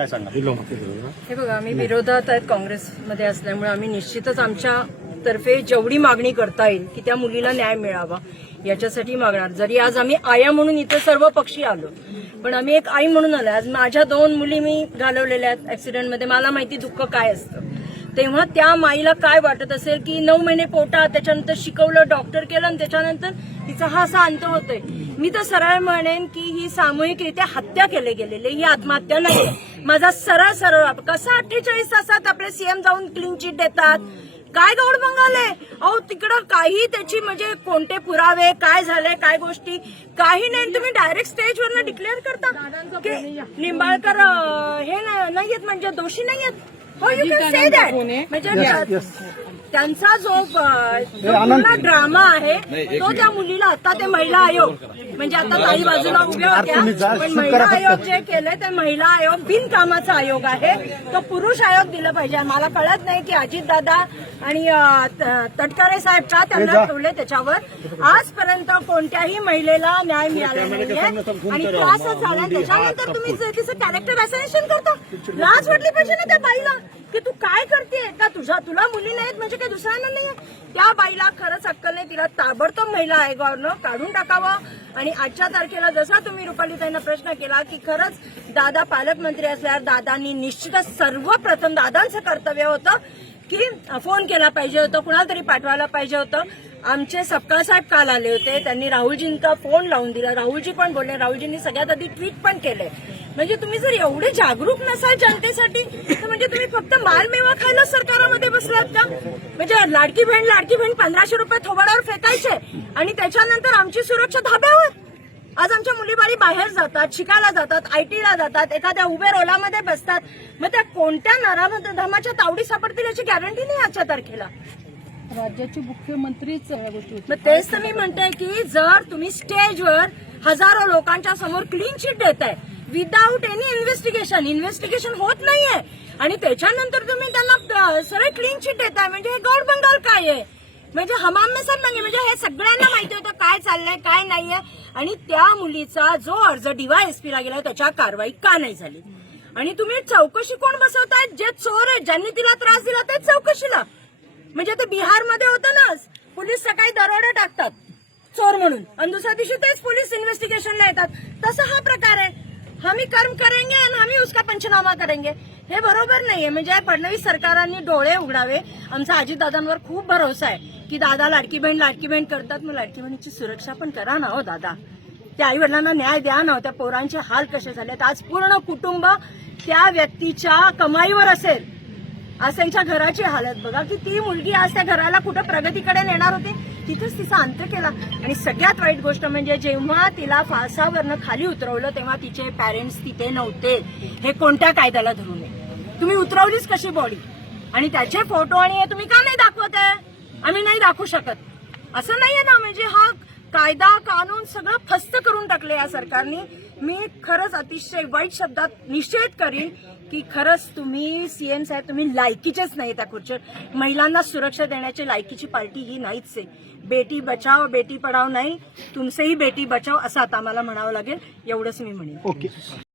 काय सांगा हे बघा. आम्ही विरोधात आहेत काँग्रेसमध्ये असल्यामुळे आम्ही निश्चितच आमच्या तर्फे जेवढी मागणी करता येईल की त्या मुलीला न्याय मिळावा याच्यासाठी मागणार. जरी आज आम्ही आया म्हणून इथे सर्व पक्षी आलो पण आम्ही एक आई म्हणून आलो. आज माझ्या दोन मुली मी घालवलेल्या आहेत ऍक्सिडेंटमध्ये मला माहिती दुःख काय असतं. तेव्हा त्या माईला काय वाटत असेल की नऊ महिने पोटात त्याच्यानंतर शिकवलं डॉक्टर केलं आणि त्याच्यानंतर तिचा हा असा अंत होतोय. मी तर सरळ म्हणेन की ही सामूहिकरित्या हत्या केले गेलेली ही आत्महत्या नाही माझा सरळ सरळ कसा अठ्ठेचाळीस तासात आपले सीएम जाऊन क्लीन चिट देतात? काय गौड बंगाले अहो तिकडं काही त्याची म्हणजे कोणते पुरावे काय झाले काय गोष्टी काही नाही. तुम्ही डायरेक्ट स्टेजवरनं डिक्लेअर करता? निंबाळकर हे नाही- नाहीयेत म्हणजे दोषी नाहीयेत? हो यू कॅन से दॅट म्हणजे त्यांचा जो पूर्ण ड्रामा आहे तो त्या मुलीला आता ते महिला आयोग म्हणजे आता काही बाजूला उभ्या होत्या पण महिला आयोग जे केलंय ते महिला आयोग बिनकामाचा आयोग आहे. तो पुरुष आयोग दिलं पाहिजे. मला कळत नाही की अजित दादा आणि तटकरे साहेब का त्यांना ठेवले त्याच्यावर. आजपर्यंत कोणत्याही महिलेला न्याय मिळाला नाहीये. आणि त्रासच झाला त्याच्यानंतर तुम्ही तिचं कॅरेक्टर असॅसिनेशन करता. लाज वाटली पाहिजे ना त्या बाईला? की तू काय करते का तुझ्या तुला मुली नाहीत म्हणजे काही दुसऱ्यांना नाहीये? त्या बाईला खरंच अक्कल नाही. तिला ताबडतोब महिला आयोगावरनं काढून टाकावं. आणि आजच्या तारखेला जसा तुम्ही रुपालीताईंना प्रश्न केला की खरंच दादा पालकमंत्री असल्यावर दादांनी निश्चितच सर्वप्रथम दादांचं कर्तव्य होतं. की फोन केला पाहिजे होतं कुणाला तरी पाठवायला पाहिजे होतं. आमचे सपकाळ साहेब काल आले होते त्यांनी राहुलजींचा फोन लावून दिला. राहुलजी पण बोलले राहुलजींनी सगळ्यात आधी ट्विट पण केले म्हणजे तुम्ही जर एवढे जागरूक नसाल जनतेसाठी तर म्हणजे तुम्ही फक्त मालमेवा खायला सरकारामध्ये बसलात का? म्हणजे लाडकी बहीण लाडकी बहीण पंधराशे रुपये थोबाडावर फेकायचे आणि त्याच्यानंतर आमची सुरक्षा धाब्यावर आज आमच्या मुली बाळी बाहेर जातात शिकायला जातात आयटीला जातात एखाद्या उबेर ओलामध्ये बसतात. मग त्या कोणत्या नरामध्ये धर्माच्या तावडी सापडतील याची गॅरंटी नाही आजच्या तारखेला. राज्याचे मुख्यमंत्रीच मग तेच तर मी म्हणते की जर तुम्ही स्टेजवर हजारो लोकांच्या समोर क्लीन चिट देताय विदाऊट एनी इन्व्हेस्टिगेशन इन्व्हेस्टिगेशन होत नाहीये. आणि त्याच्यानंतर तुम्ही त्यांना सरळ क्लीन चिट देताय म्हणजे हे गौड बंगाल काय आहे? म्हणजे हमाम में म्हणजे म्हणजे हे सगळ्यांना माहिती होतं काय चाललंय काय नाहीये. आणि त्या मुलीचा जो अर्ज डीवायएसपीला गेला त्याच्या कारवाई का नाही झाली? आणि तुम्ही चौकशी कोण बसवताय? जे चोर आहेत ज्यांनी तिला त्रास दिला तेच चौकशीला. म्हणजे ते बिहारमध्ये होतं ना पोलीस सकाळी दरोडे टाकतात चोर म्हणून. आणि दुसऱ्या दिवशी तेच पोलीस इन्व्हेस्टिगेशनला येतात. तसा हा प्रकार आहे. हमी कर्म करेंगे आणि हमी उसका पंचनामा करेंगे. हे बरोबर नाहीये. म्हणजे फडणवीस सरकारांनी डोळे उघडावे. आमचा अजितदादांवर खूप भरोसा आहे की दादा लाडकी बहीण लाडकी बहीण करतात. मग लाडकी बहिणीची सुरक्षा पण करा ना हो दादा. त्या आई वडिलांना न्याय द्या ना हो. त्या पोरांचे हाल कसे झालेत आज पूर्ण कुटुंब त्या व्यक्तीच्या कमाईवर असेल. आज त्यांच्या घराची हालत. बघा की ती मुलगी आज त्या घराला कुठं प्रगतीकडे नेणार होती? तिथेच तिचा अंत केला. आणि सगळ्यात वाईट गोष्ट म्हणजे जेव्हा तिला फासावरनं खाली उतरवलं तेव्हा तिचे पॅरेंट्स तिथे नव्हते. हे कोणत्या कायद्याला धरून तुम्ही उतरवलीच कशी बॉडी आणि त्याचे फोटो आणि हे तुम्ही का नाही दाखवत आहे? आम्ही नाही दाखवू शकत. असं नाहीये ना म्हणजे हा कायदा कानून सगळं फस्त करून टाकले या सरकारने. मी खरंच अतिशय वाईट शब्दात निषेध करीन. की खरंच तुम्ही सीएम साहेब तुम्ही लायकीचेच नाही त्या खुर्चीवर. महिलांना सुरक्षा देण्याची लायकीची पार्टी ही नाहीच आहे. बेटी बचाव बेटी पढाव नाही. तुमचेही बेटी बचाव असं आता आम्हाला म्हणावं लागेल. एवढंच मी म्हणेन. ओके.